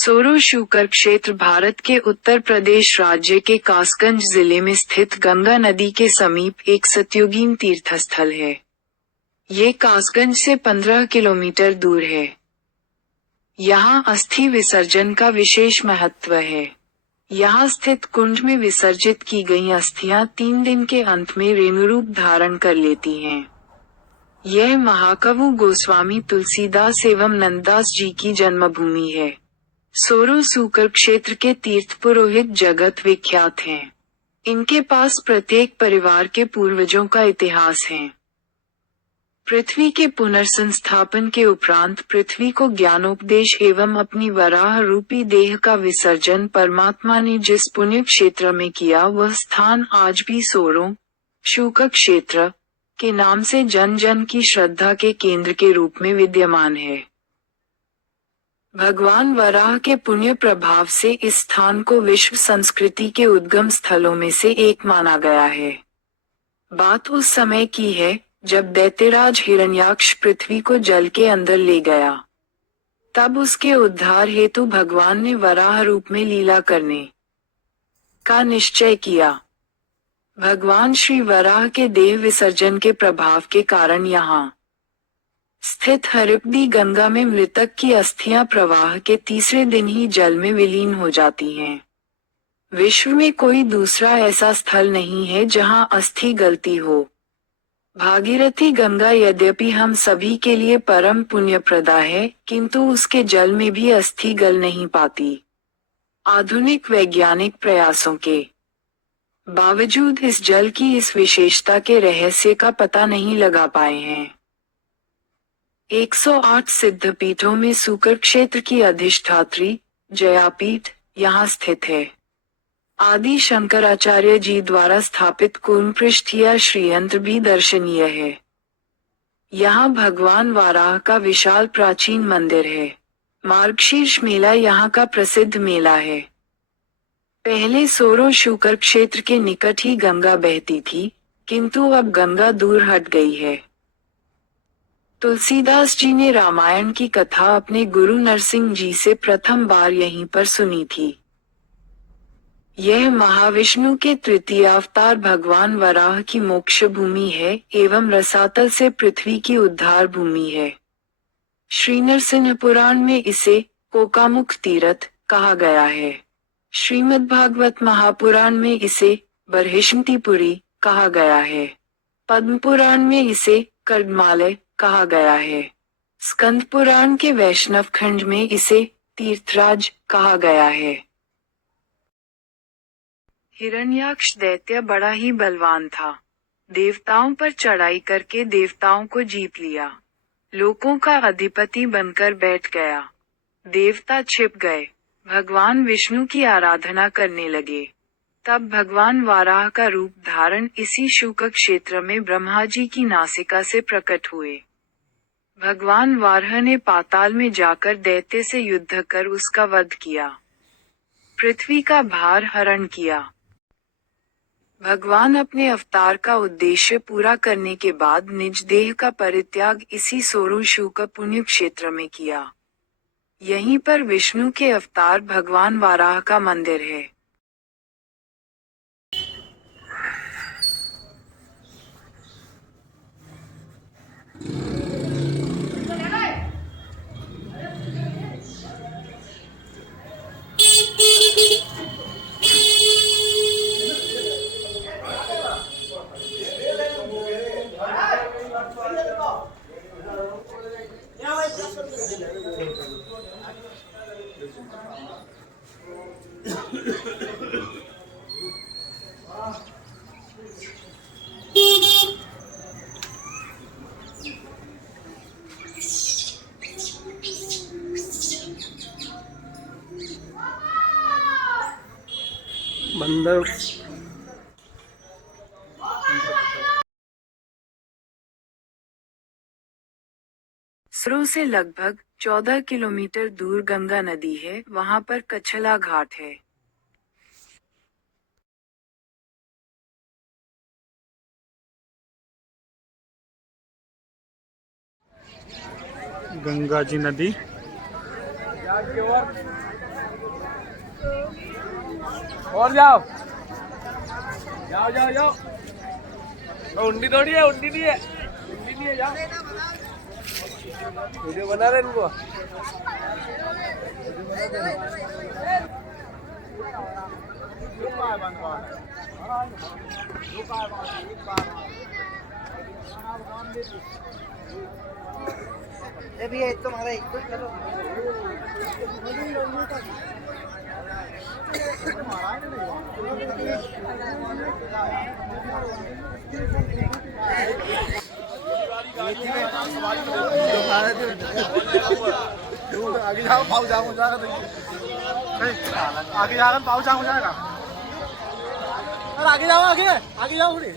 सोरो शूकर क्षेत्र भारत के उत्तर प्रदेश राज्य के कासगंज जिले में स्थित गंगा नदी के समीप एक सतयुगीन तीर्थस्थल है। ये कासगंज से 15 किलोमीटर दूर है। यहाँ अस्थि विसर्जन का विशेष महत्व है। यहाँ स्थित कुंड में विसर्जित की गई अस्थियां 3 दिन के अंत में रेणु रूप धारण कर लेती हैं। यह महाकवि गोस्वामी तुलसीदास एवं नंददास जी की जन्मभूमि है। सोरो शूकर क्षेत्र के तीर्थ पुरोहित जगत विख्यात हैं। इनके पास प्रत्येक परिवार के पूर्वजों का इतिहास है। पृथ्वी के पुनर्संस्थापन के उपरांत पृथ्वी को ज्ञानोपदेश एवं अपनी वराह रूपी देह का विसर्जन परमात्मा ने जिस पुण्य क्षेत्र में किया, वह स्थान आज भी सोरो शूकर क्षेत्र के नाम से जन जन की श्रद्धा के केंद्र के रूप में विद्यमान है। भगवान वराह के पुण्य प्रभाव से इस स्थान को विश्व संस्कृति के उद्गम स्थलों में से एक माना गया है। बात उस समय की है जब दैत्यराज हिरण्याक्ष पृथ्वी को जल के अंदर ले गया। तब उसके उद्धार हेतु भगवान ने वराह रूप में लीला करने का निश्चय किया। भगवान श्री वराह के देह विसर्जन के प्रभाव के कारण यहाँ स्थित हरिप्दी गंगा में मृतक की अस्थियां प्रवाह के तीसरे दिन ही जल में विलीन हो जाती हैं। विश्व में कोई दूसरा ऐसा स्थल नहीं है जहां अस्थि गलती हो। भागीरथी गंगा यद्यपि हम सभी के लिए परम पुण्यप्रदा है, किंतु उसके जल में भी अस्थि गल नहीं पाती। आधुनिक वैज्ञानिक प्रयासों के बावजूद इस जल की इस विशेषता के रहस्य का पता नहीं लगा पाए हैं। 108 सिद्धपीठों में शूकर क्षेत्र की अधिष्ठात्री जयापीठ यहाँ स्थित है। आदि शंकराचार्य जी द्वारा स्थापित कूर्मपृष्ठीय श्रीयंत्र भी दर्शनीय है। यहाँ भगवान वाराह का विशाल प्राचीन मंदिर है। मार्गशीर्ष मेला यहाँ का प्रसिद्ध मेला है। पहले सोरो शूकर क्षेत्र के निकट ही गंगा बहती थी, किंतु अब गंगा दूर हट गई है। तुलसीदास जी ने रामायण की कथा अपने गुरु नरसिंह जी से प्रथम बार यहीं पर सुनी थी। यह महाविष्णु के तृतीय अवतार भगवान वराह की मोक्ष भूमि है एवं रसातल से पृथ्वी की उद्धार भूमि है। श्री नरसिंह पुराण में इसे कोकामुख तीर्थ कहा गया है। श्रीमद्भागवत महापुराण में इसे बरहिष्मतिपुरी कहा गया है। पद्म पुराण में इसे कर्दमालय कहा गया है। स्कंद पुराण के वैष्णव खंड में इसे तीर्थराज कहा गया है। हिरण्याक्ष दैत्य बड़ा ही बलवान था। देवताओं पर चढ़ाई करके देवताओं को जीत लिया। लोकों का अधिपति बनकर बैठ गया। देवता छिप गए। भगवान विष्णु की आराधना करने लगे। तब भगवान वाराह का रूप धारण इसी शूकर क्षेत्र में ब्रह्मा जी की नासिका से प्रकट हुए। भगवान वाराह ने पाताल में जाकर दैत्य से युद्ध कर उसका वध किया। पृथ्वी का भार हरण किया। भगवान अपने अवतार का उद्देश्य पूरा करने के बाद निज देह का परित्याग इसी सोरो शूकर पुण्य क्षेत्र में किया। यहीं पर विष्णु के अवतार भगवान वाराह का मंदिर है। बंदर सोरो से लगभग 14 किलोमीटर दूर गंगा नदी है। वहां पर कछला घाट है। गंगा जी नदी और जाओ जाओ जाओ जाओ। उंडी थोड़ी है, उंडी नहीं है, उंडी नहीं है। जाओ वीडियो बना रहे इनको। ये भी है तुम्हारा एक तो चलो आगे जाओ पाँव जाम हो जाएगा। आगे जाकर पाँव जाम हो जाएगा। अरे आगे जाओ, आगे आगे जाओ थोड़ी।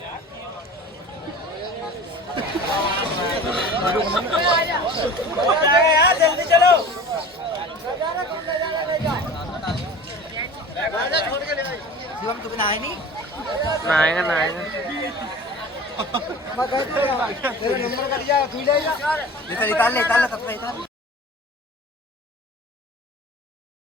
यार जल्दी चलो। शिवम तू नहाए नहीं? नहाएगा नहाएगा। मैं कहता हूँ तेरा नंबर कर दिया, तू ले जा। निकाल ले तब निकाल।